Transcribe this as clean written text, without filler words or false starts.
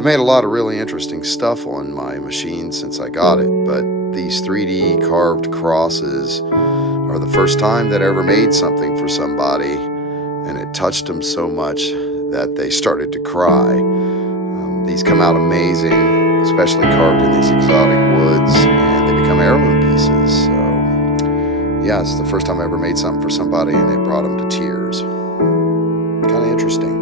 I've made a lot of really interesting stuff on my machine since I got it, but these 3D carved crosses are the first time that I ever made something for somebody, and it touched them so much that they started to cry. These come out amazing, especially carved in these exotic woods, and they become heirloom pieces. So yeah, it's the first time I ever made something for somebody and it brought them to tears. Kind of interesting.